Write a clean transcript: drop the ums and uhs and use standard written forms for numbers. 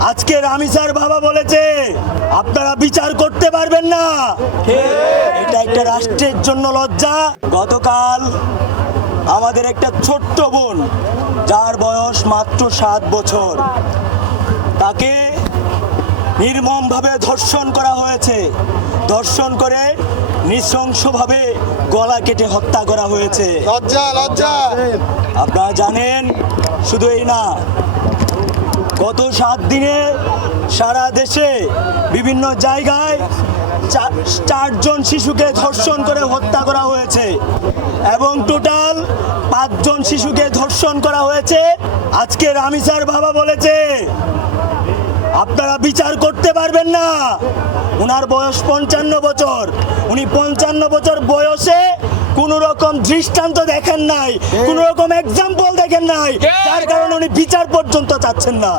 আজকে rummy sir বাবা বলেছে আপনারা বিচার করতে পারবেন না। এটা একটা রাষ্ট্রের জন্য লজ্জা। গতকাল আমাদের একটা ছোট্ট বোন, যার বয়স মাত্র 7 বছর, তাকে নির্মমভাবে ধর্ষণ করা হয়েছে। ধর্ষণ করে নৃশংসভাবে গলা কেটে হত্যা করা হয়েছে। লজ্জা লজ্জা। আপনারা জানেন, শুধু এই না, গত 7 দিনে সারা দেশে বিভিন্ন জায়গায় 4জন শিশুকে ধর্ষণ করে হত্যা করা হয়েছে এবং টোটাল 5জন শিশুকে ধর্ষণ করা হয়েছে। আজকে রামি স্যার বাবা বলেছে আপনারা বিচার করতে পারবেন না। ওনার বয়স 55 বছর। উনি 55 বছর বয়সে কোন রকম দৃষ্টান্ত দেখেন নাই, কোন রকম এক্সাম্পল দেখেন নাই, যার কারণে উনি বিচার পর্যন্ত চাচ্ছেন না।